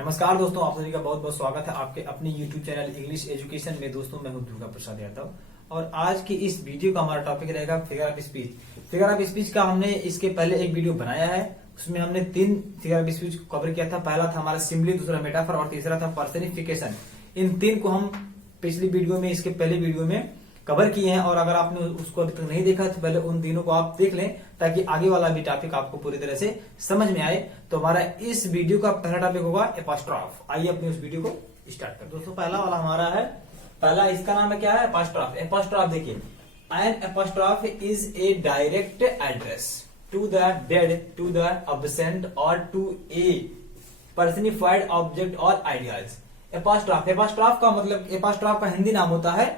नमस्कार दोस्तों, आप सभी का बहुत बहुत स्वागत है आपके अपने YouTube चैनल इंग्लिश एजुकेशन में। दोस्तों मैं हूं दुर्गा प्रसाद यादव और आज की इस वीडियो का हमारा टॉपिक रहेगा figure of speech. Figure of speech का हमने इसके पहले एक वीडियो बनाया है, उसमें हमने 3 फिगर ऑफ स्पीच को कवर किया था। पहला था हमारा सिंबली, दूसरा मेटाफर और तीसरा था पर्सनिफिकेशन। इन 3 को हम पिछली वीडियो में, इसके पहले वीडियो में कवर किए हैं और अगर आपने उसको अभी तक नहीं देखा तो पहले उन तीनों को आप देख लें ताकि आगे वाला भी टॉपिक आपको पूरी तरह से समझ में आए। तो हमारा इस वीडियो का पहला टॉपिक होगा एपोस्ट्रॉफ। आइए अपनी उस वीडियो को स्टार्ट करते हैं। दोस्तों पहला वाला हमारा है, पहला इसका नाम है क्या है, एपोस्ट्रॉफ। एपोस्ट्रॉफ देखिए, an apostrophe is a direct address to the dead, to the absent और टू ए पर्सनिफाइड ऑब्जेक्ट और आइडियाज। एपोस्ट्रॉफ, एपोस्ट्रॉफ का मतलब, एपोस्ट्रॉफ का हिंदी नाम होता है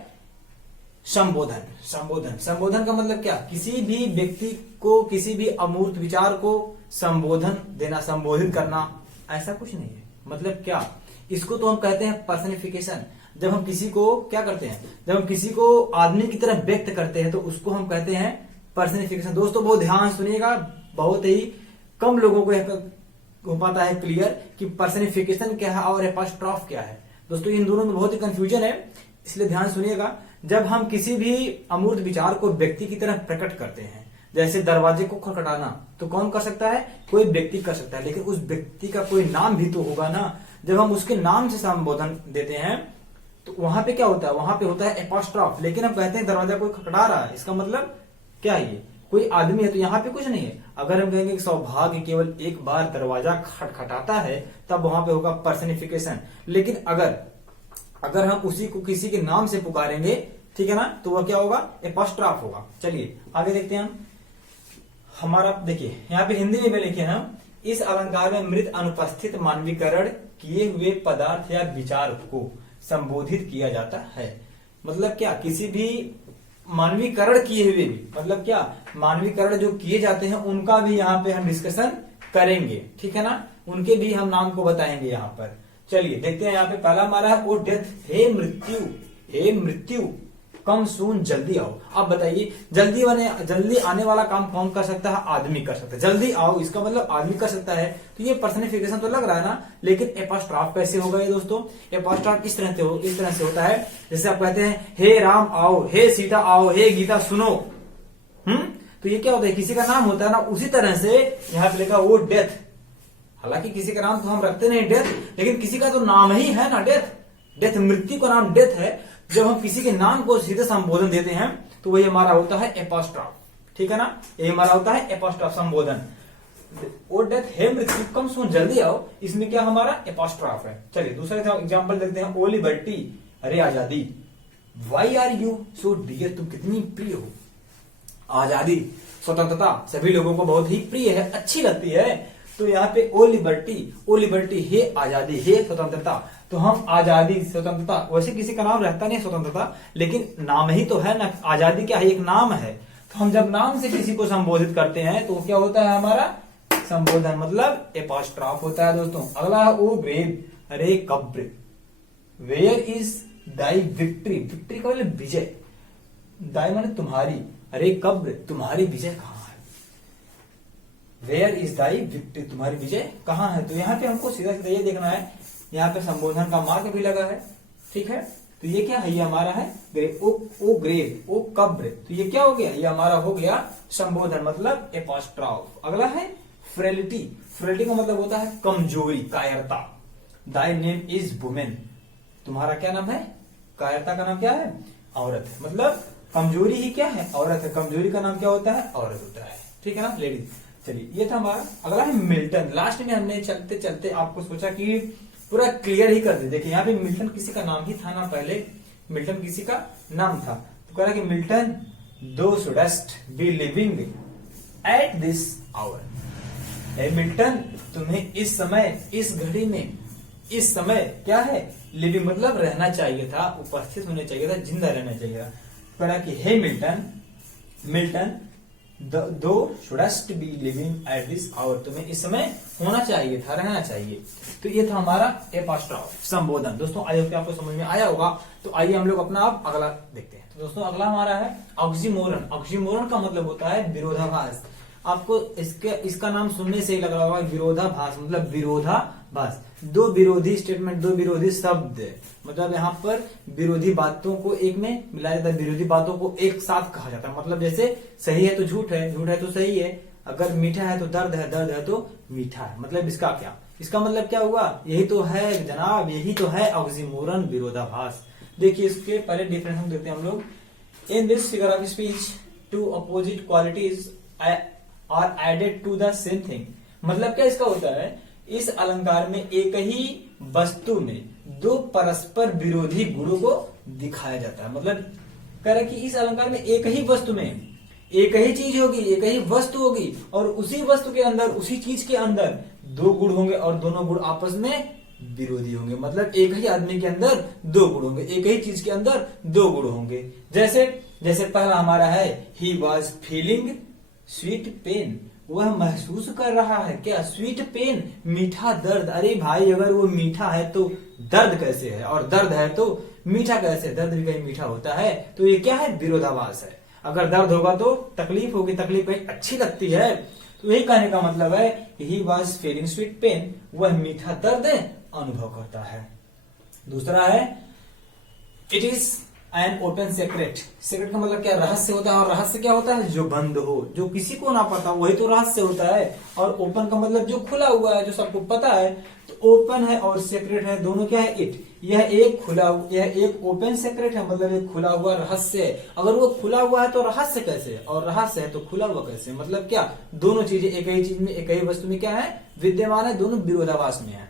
संबोधन। संबोधन, संबोधन का मतलब क्या, किसी भी व्यक्ति को, किसी भी अमूर्त विचार को संबोधन देना, संबोधित करना, ऐसा कुछ नहीं है। मतलब क्या, इसको तो हम कहते हैं पर्सनिफिकेशन। जब हम किसी को क्या करते हैं, जब हम किसी को आदमी की तरह व्यक्त करते हैं तो उसको हम कहते हैं पर्सनिफिकेशन। दोस्तों बहुत ध्यान सुनिएगा, बहुत ही कम लोगों को हो पाता है क्लियर कि पर्सनिफिकेशन क्या है और एपोस्ट्रॉफ क्या है। दोस्तों इन दोनों में बहुत ही कंफ्यूजन है, इसलिए ध्यान सुनिएगा। जब हम किसी भी अमूर्त विचार को व्यक्ति की तरह प्रकट करते हैं, जैसे दरवाजे को खटखटाना, तो कौन कर सकता है, कोई व्यक्ति कर सकता है, लेकिन उस व्यक्ति का कोई नाम भी तो होगा ना। जब हम उसके नाम से संबोधन देते हैं तो वहां पे क्या होता है, वहां पे होता है एपोस्ट्रॉफ। लेकिन हम कहते हैं दरवाजा कोई खटखटा रहा है, इसका मतलब क्या है, ये कोई आदमी है, तो यहाँ पे कुछ नहीं है। अगर हम कहेंगे सौभाग्य केवल एक बार दरवाजा खटखटाता है, तब वहां पे होगा पर्सनिफिकेशन। लेकिन अगर हम उसी को किसी के नाम से पुकारेंगे, ठीक है ना, तो वह क्या होगा, एपोस्ट्रॉफ होगा। चलिए आगे देखते हैं हम। हमारा देखिए यहाँ पे हिंदी में भी लिखे हैं, इस अलंकार में मृत अनुपस्थित मानवीकरण किए हुए पदार्थ या विचार को संबोधित किया जाता है। मतलब क्या, किसी भी मानवीकरण किए हुए भी, मतलब क्या, मानवीकरण जो किए जाते हैं उनका भी यहाँ पे हम डिस्कशन करेंगे, ठीक है ना, उनके भी हम नाम को बताएंगे यहाँ पर। चलिए देखते हैं, यहाँ पे पहला हमारा है ओ डेथ, हे मृत्यु, हे मृत्यु कम सून, जल्दी आओ। अब बताइए, जल्दी आने वाला काम कौन कर सकता है, आदमी कर सकता है। जल्दी आओ इसका मतलब आदमी कर सकता है, तो ये पर्सनिफिकेशन तो लग रहा है ना। लेकिन एपोस्ट्रॉफ कैसे होगा ये दोस्तों, एपोस्ट्रॉफ इस तरह से होता है, जैसे आप कहते हैं हे राम आओ, हे सीता आओ, हे गीता सुनो। तो ये क्या होता है, किसी का नाम होता है ना, उसी तरह से यहाँ पे लिखा वो डेथ। हालांकि किसी का नाम तो हम रखते नहीं डेथ, लेकिन किसी का तो नाम ही है ना डेथ। डेथ, मृत्यु का नाम डेथ है। जब हम किसी के नाम को सीधे संबोधन देते हैं तो वही हमारा होता है एपोस्ट्रॉफ, ठीक है ना, ये हमारा होता है एपोस्ट्रॉफ, संबोधन। ओ डेथ, हे मृत्यु कम सुन, जल्दी आओ, इसमें क्या हमारा एपोस्ट्रॉफ है। चलिए दूसरा एग्जांपल देखते हैं, ओ लिबर्टी, अरे आजादी, why are you so dear, तुम कितनी प्रिय हो। आजादी, स्वतंत्रता सभी लोगों को बहुत ही प्रिय है, अच्छी लगती है। तो यहाँ पे ओ लिबर्टी, हे आजादी, हे स्वतंत्रता। तो हम आजादी, स्वतंत्रता, वैसे किसी का नाम रहता नहीं स्वतंत्रता, लेकिन नाम ही तो है ना, आजादी क्या है, एक नाम है। तो हम जब नाम से किसी को संबोधित करते हैं तो क्या होता है हमारा संबोधन, मतलब एपोस्ट्रॉफ होता है। दोस्तों अगला है ओ ग्रेव, अरे कब्र, where is thy victory, victory का मतलब विजय, दाई माने तुम्हारी, अरे कब्र तुम्हारी विजय कहाँ है, वेयर इज दाई विक्ट्री, तुम्हारी विजय कहाँ है। तो यहाँ पे हमको सीधा सीधा ये देखना है, यहाँ पे संबोधन का मार्क भी लगा है, ठीक है। तो ये क्या है, ये हमारा है ग्रेव, ओ ग्रेव, ओ कब्र, तो ये क्या हो गया, ये हमारा हो गया संबोधन, मतलब एपोस्ट्रॉफ। अगला है फ्रेलिटी, फ्रेलिटी का मतलब होता है कमजोरी, कायरता। दाई नेम इज वुमेन, तुम्हारा क्या नाम है, कायरता का नाम क्या है, औरत है। मतलब कमजोरी ही क्या है, औरत है, कमजोरी का नाम क्या होता है, औरत होता है, ठीक है ना, लेडीज। चलिए ये था हमारा। अगला है मिल्टन। लास्ट में हमने चलते चलते आपको सोचा कि पूरा क्लियर ही कर दे। देखिए यहाँ पे मिल्टन किसी का नाम ही था ना, पहले मिल्टन किसी का नाम था, तो कह रहा कि Milton thou shouldst be living at this hour, ए मिल्टन तुम्हें इस समय, इस घड़ी में, इस समय क्या है, लिविंग मतलब रहना चाहिए था, उपस्थित होना चाहिए था, जिंदा रहना चाहिए था। कह रहा कि हे Milton thou shouldst be living at this hour, तुम्हें इस समय होना चाहिए था, रहना चाहिए। तो ये था हमारा एपोस्ट्रॉफ, संबोधन। दोस्तों आई होप आपको समझ में आया होगा। तो आइए हम लोग अपना आप अगला देखते हैं। तो दोस्तों अगला हमारा है ऑक्सीमोरन। ऑक्सीमोरन का मतलब होता है विरोधाभास। आपको इसका नाम सुनने से ही लग रहा होगा विरोधाभास, मतलब बस दो विरोधी स्टेटमेंट, दो विरोधी शब्द, मतलब यहाँ पर विरोधी बातों को एक में मिलाया जाता है, विरोधी बातों को एक साथ कहा जाता है। मतलब जैसे सही है तो झूठ है, झूठ है तो सही है, अगर मीठा है तो दर्द है, दर्द है तो मीठा है। मतलब इसका क्या, इसका मतलब क्या हुआ, यही तो है जनाब, यही तो है ऑक्सीमोरन, विरोधाभास। देखिए इसके पहले डिफरेंस हम देखते हैं हम लोग। In this figure of speech two opposite qualities are added to the same thing. मतलब क्या इसका होता है, इस अलंकार में एक ही वस्तु में दो परस्पर विरोधी गुणों को दिखाया जाता है। मतलब कह रहा कि इस अलंकार में एक ही वस्तु में एक ही चीज होगी, एक ही वस्तु होगी, और उसी वस्तु के अंदर, उसी चीज के अंदर दो गुण होंगे और दोनों गुण आपस में विरोधी होंगे। मतलब एक ही आदमी के अंदर दो गुण होंगे, एक ही चीज के अंदर दो गुण होंगे। जैसे जैसे पहला हमारा है, he was feeling sweet pain, वह महसूस कर रहा है क्या, स्वीट पेन, मीठा दर्द। अरे भाई अगर वो मीठा है तो दर्द कैसे है, और दर्द है तो मीठा कैसे, दर्द भी कहीं मीठा होता है। तो ये क्या है, विरोधाभास है। अगर दर्द होगा तो तकलीफ होगी, तकलीफ कहीं अच्छी लगती है। तो यही कहने का मतलब है, he was feeling sweet pain, वह मीठा दर्द अनुभव करता है। दूसरा है, it is an open secret. Secret का मतलब क्या, रहस्य होता है, और रहस्य क्या होता है, जो बंद हो, जो किसी को ना पता, वही तो रहस्य होता है। और ओपन का मतलब जो खुला हुआ है, जो सबको पता है। तो ओपन है और सीक्रेट है, दोनों क्या है, इट, यह एक ओपन सीक्रेट है, मतलब एक खुला हुआ रहस्य है। अगर वो खुला हुआ है तो रहस्य कैसे, और रहस्य है तो खुला हुआ कैसे, मतलब क्या, दोनों चीजें एक ही चीज में, एक ही वस्तु में क्या है, विद्यमान है, दोनों विरोधाभास में है,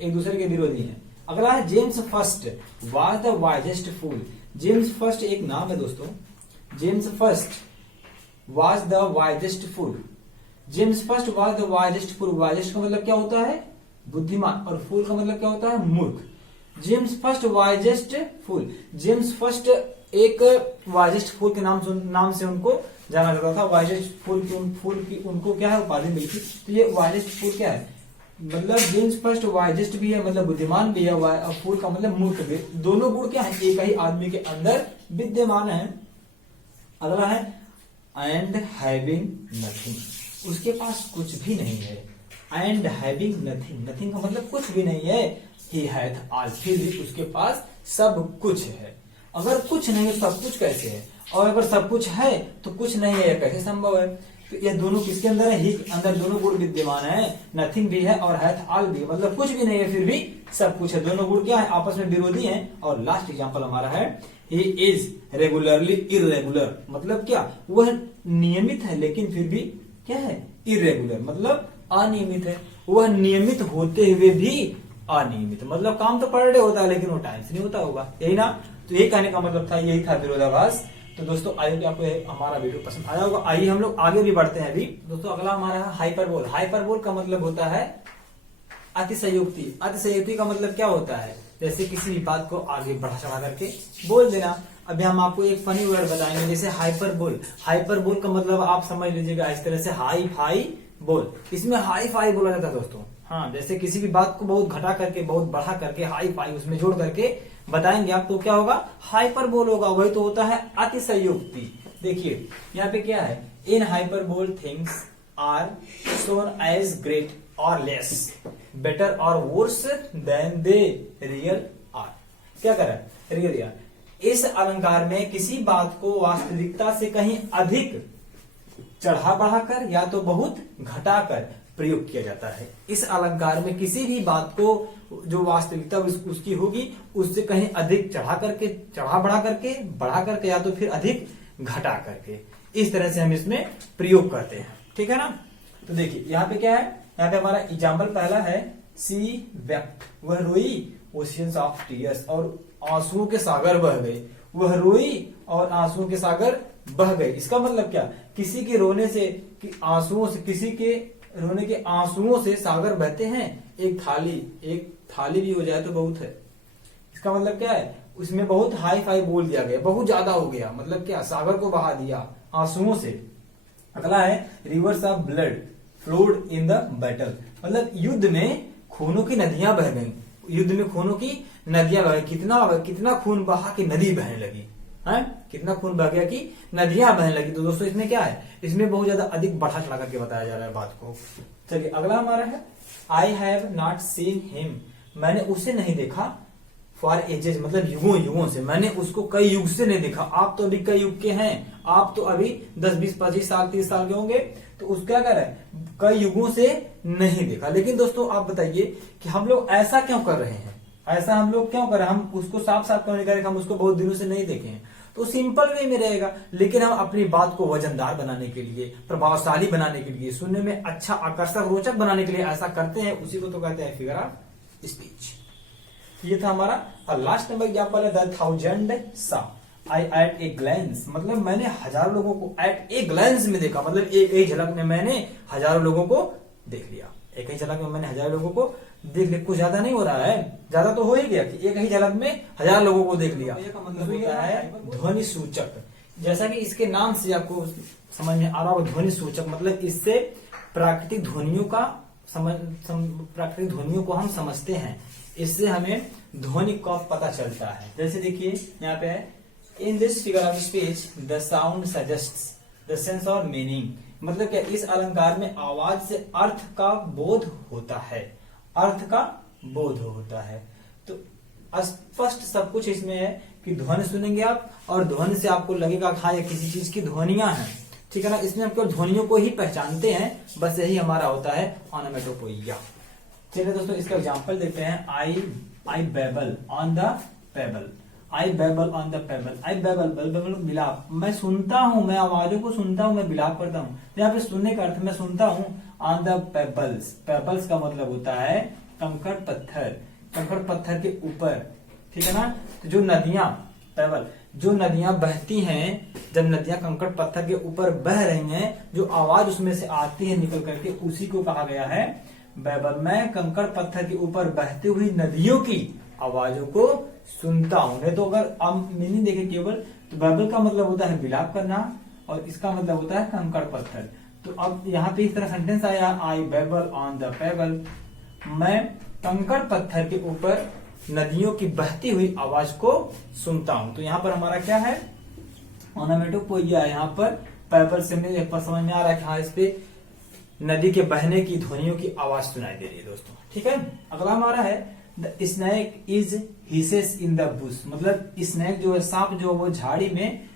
एक दूसरे के विरोधी है। अगला है, James first was the wisest fool. James first एक नाम है दोस्तों, James first was the wisest fool. James first was the wisest fool, wisest का मतलब क्या होता है, बुद्धिमान, और फूल का मतलब क्या होता है, मूर्ख। James first wisest fool, James first एक वाइजेस्ट फूल के नाम से उनको जाना जाता था। वाइजेस्ट फूल की उनको क्या है, उपाधि मिली थी। तो ये वाइजेस्ट फूल क्या है, मतलब जेम्स फर्स्ट वाइजेस्ट भी है, मतलब बुद्धिमान भी है, और फूल का मतलब मूर्ख भी। दोनों गुण क्या है, एक ही आदमी के अंदर विद्यमान है। अगला है, एंड हैविंग नथिंग, उसके पास कुछ भी नहीं है। एंड हैविंग नथिंग, नथिंग का मतलब कुछ भी नहीं है। ही हैथ ऑल, फिर भी उसके पास सब कुछ है। अगर कुछ नहीं है सब कुछ कैसे है, और अगर सब कुछ है तो कुछ नहीं है, कैसे संभव है। तो ये दोनों किसके अंदर है, ही के अंदर दोनों गुण विद्यमान है, नथिंग भी है और हैथ ऑल भी, मतलब कुछ भी नहीं है फिर भी सब कुछ है। दोनों गुण क्या है, आपस में विरोधी हैं। और लास्ट एग्जांपल हमारा है, ही इज रेगुलरली इरेगुलर, मतलब क्या, वह नियमित है लेकिन फिर भी क्या है, इरेगुलर, मतलब अनियमित है। वह नियमित होते हुए भी अनियमित, मतलब काम तो पर डे होता है लेकिन वो टाइम से नहीं होता होगा, यही ना। तो ये कहने का मतलब था, यही था विरोधाभास। तो दोस्तों आई होप आपको हमारा वीडियो पसंद आया होगा। आइए हम लोग आगे भी बढ़ते हैं। अभी दोस्तों अगला हमारा है हाइपरबोल। हाइपरबोल का मतलब होता है अतिशयोक्ति। अतिशयोक्ति का मतलब क्या होता है, जैसे किसी भी बात को आगे बढ़ा चढ़ा करके बोल देना। अभी हम आपको एक फनी वर्ड बताएंगे, जैसे हाइपरबोल। हाइपरबोल का मतलब आप समझ लीजिएगा इस तरह से, हाई फाई बोल। इसमें हाई फाई बोला जाता है दोस्तों। हाँ, जैसे किसी भी बात को बहुत घटा करके, बहुत बढ़ा करके, हाई फाई उसमें जोड़ करके बताएंगे आप, तो क्या होगा, हाइपरबोल होगा। वही तो होता है अतिशयोक्ति। देखिए यहाँ पे क्या है, in hyperbole things are shown as great और लेस, बेटर और worse than they real are. क्या कर रहा है, रियल आर। इस अलंकार में किसी बात को वास्तविकता से कहीं अधिक चढ़ा बढ़ाकर या तो बहुत घटाकर प्रयोग किया जाता है। इस अलंकार में किसी भी बात को जो वास्तविकता उसकी होगी उससे कहीं अधिक चढ़ा बढ़ा करके या तो फिर अधिक घटा करके, इस तरह से हम इसमें प्रयोग करते हैं। ठीक है ना। तो देखिए यहाँ पे क्या है, यहाँ पे हमारा एग्जाम्पल पहला है, सी वेप्ट, वह रोई ओशियंस ऑफ टीयर्स, और आंसुओं के सागर बह गए। वह रोई और आंसुओं के सागर बह गए। इसका मतलब क्या, किसी के रोने से, आंसुओं से, किसी के रोने के आंसुओं से सागर बहते हैं। एक थाली भी हो जाए तो बहुत है। इसका मतलब क्या है, उसमें बहुत हाई फाई बोल दिया गया, बहुत ज्यादा हो गया, मतलब क्या, सागर को बहा दिया आंसुओं से। अगला है, reverse of blood flowed in the battle, मतलब युद्ध में खूनों की नदियां बह गई। युद्ध में खूनों की नदियां बह गई। कितना खून बहा कि नदी बहने लगी है, कितना खून बह गया कि नदियां बहने लगी। तो दोस्तों इसमें क्या है, इसमें बहुत ज्यादा अधिक बढ़ा चढ़ा करके बताया जा रहा है बात को। चलिए अगला हमारा है, I have not seen him, मैंने उसे नहीं देखा फॉर एजेस, मतलब युगों युगों से, मैंने उसको कई युग से नहीं देखा। आप तो अभी कई युग के हैं, आप तो अभी 10, 20, 25 साल 30 साल के होंगे, तो उसका क्या कर रहा है, कई युगों से नहीं देखा। लेकिन दोस्तों आप बताइए कि हम लोग ऐसा क्यों कर रहे हैं, ऐसा हम लोग क्यों कर रहे हैं, हम उसको साफ साफ क्यों नहीं कर रहे, हम उसको बहुत दिनों से नहीं देखे हैं, तो सिंपल वे में रहेगा। लेकिन हम अपनी बात को वजनदार बनाने के लिए, प्रभावशाली बनाने के लिए, सुनने में अच्छा, आकर्षक, रोचक बनाने के लिए ऐसा करते हैं, उसी को तो कहते हैं फिगर ऑफ स्पीच। ये था हमारा लास्ट नंबर एग्जाम्पल है द 1000 सा आई एट ए ग्लैंस, मतलब मैंने हजारों लोगों को एट ए ग्लैंस में देखा, मतलब एक ही झलक में मैंने हजारों लोगों को देख लिया, एक ही झलक में मैंने हजारों लोगों को देख लिया। कुछ ज्यादा नहीं हो रहा है, ज्यादा तो हो ही गया कि एक ही झलक में 1000 लोगों को देख लिया। का मतलब होता है ध्वनि सूचक, जैसा कि इसके नाम से आपको समझ में आ रहा होगा, ध्वनि सूचक मतलब इससे प्राकृतिक ध्वनियों का प्राकृतिक ध्वनियों को हम समझते हैं, इससे हमें ध्वनि का पता चलता है। जैसे देखिए यहाँ पे है इन this figure of speech the sound suggests the sense और मीनिंग, मतलब क्या इस अलंकार में आवाज से अर्थ का बोध होता है, अर्थ का बोध होता है। तो स्पष्ट सब कुछ इसमें है कि ध्वनि सुनेंगे आप और ध्वनि से आपको लगेगा हाँ ये किसी चीज की ध्वनियां हैं, ठीक है ना, इसमें हम केवल ध्वनियों को ही पहचानते हैं, बस यही हमारा होता है ऑनोमेटोपोइया। चलिए दोस्तों इसका एग्जांपल देखते हैं। I babble on the pebble, I babble on the pebble, I babble babble बिलाप, मैं सुनता हूं, मैं आवाजों को सुनता हूं, मैं बिलाप करता हूं। तो यहाँ पे सुनने का अर्थ मैं सुनता हूं ऑन द पेबल्स, पेबल्स का मतलब होता है कंकड़ पत्थर, कंकड़ पत्थर के ऊपर, ठीक है ना। तो जो नदियां पेबल, जो नदियां बहती हैं, जब नदियां कंकड़ पत्थर के ऊपर बह रही हैं, जो आवाज उसमें से आती है निकल करके, उसी को कहा गया है बेबल। मैं कंकड़ पत्थर के ऊपर बहती हुई नदियों की आवाजों को सुनता हूं। नहीं तो अगर हम मीनिंग देखें केवल, तो बेबल का मतलब होता है बिलाप करना और इसका मतलब होता है कंकड़ पत्थर। तो अब यहाँ पे इस तरह सेंटेंस आया आई बेबल ऑन द पेबल, मैं कंकड़ पत्थर के ऊपर नदियों की बहती हुई आवाज को सुनता हूं। तो यहाँ पर हमारा क्या है, ऑनोमेटोपोइया। यहाँ पर पेबल से समझ में आ रहा है कि हाँ इस पे नदी के बहने की ध्वनियों की आवाज सुनाई दे रही है दोस्तों, ठीक है। अगला हमारा है the snake is hisses in the Bush, मतलब स्नेक जो है, सांप जो है वो झाड़ी में,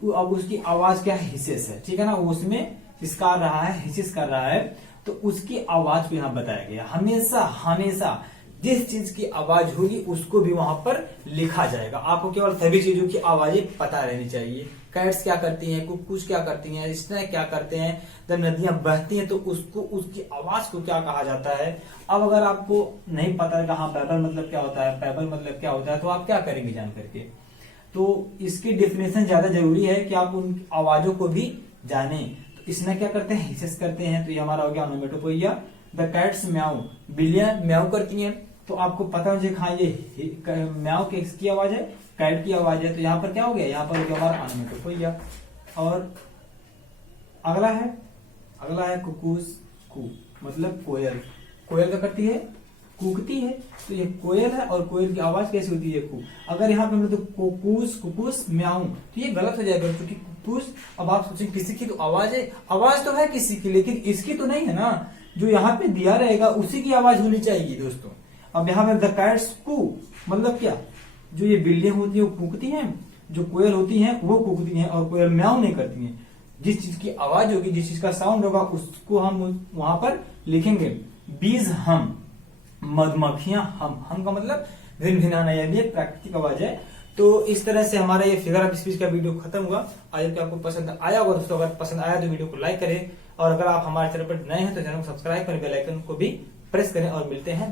अब उसकी आवाज क्या है, हिसेस है, ठीक है ना, वो उसमें हिसकार रहा है, हिसिस कर रहा है, तो उसकी आवाज को यहाँ बताया गया। हमेशा हमेशा जिस चीज की आवाज होगी उसको भी वहां पर लिखा जाएगा। आपको केवल सभी चीजों की आवाजें पता रहनी चाहिए। कैट्स क्या करती हैं, कुकुस क्या करती हैं, स्नेक क्या करते हैं, जब नदियां बहती हैं तो उसको, उसकी आवाज को क्या कहा जाता है। अब अगर आपको नहीं पता है हाँ बेबल मतलब क्या होता है, पेबल मतलब क्या होता है, तो आप क्या करेंगे जान करके। तो इसकी डेफिनेशन ज्यादा जरूरी है कि आप उन आवाजों को भी जाने। तो स्नेक क्या करते हैं, हिसेस करते हैं, तो ये हमारा हो गया ऑनोमेटोपोइया। द कैट्स म्याऊ, बिल्लियां म्याऊ करती हैं, तो आपको पता हो हाँ ये म्याऊ किसकी आवाज है, कैट की आवाज है। तो यहाँ पर क्या हो गया, यहाँ पर हो गया हमारा ऑनोमेटोपोइया। और अगला है कुकूस, कू मतलब कोयल, कोयल क्या करती है, कूकती है। तो ये कोयल है और कोयल की आवाज कैसी होती है, कू। अगर यहाँ पे हम तो कुकूस कुकूस म्याऊ, तो ये गलत हो जाएगा क्योंकि कुकूस, अब आप सोचें किसी की तो आवाज है, आवाज तो है किसी की, लेकिन इसकी तो नहीं है ना, जो यहाँ पे दिया रहेगा उसी की आवाज होनी चाहिए दोस्तों। अब यहाँ पे द कैट्स कू मतलब क्या, जो ये बिल्लियां होती है वो कूकती हैं, जो कोयल होती हैं वो कूकती हैं, और कोयल म्याऊ नहीं करती हैं। जिस चीज की आवाज होगी, जिस चीज का साउंड होगा, उसको हम वहां पर लिखेंगे। बीज हम, मधुमक्खियां हम का मतलब भिन-भिनाना, यानी प्राकृतिक आवाज है। तो इस तरह से हमारा ये फिगर ऑफ स्पीच का वीडियो खत्म हुआ। आई होप आपको पसंद आया होगा दोस्तों। अगर पसंद आया तो वीडियो को लाइक करें, और अगर आप हमारे चैनल पर नए हैं तो चैनल को सब्सक्राइब करें, बेल आइकन को भी प्रेस करें, और मिलते हैं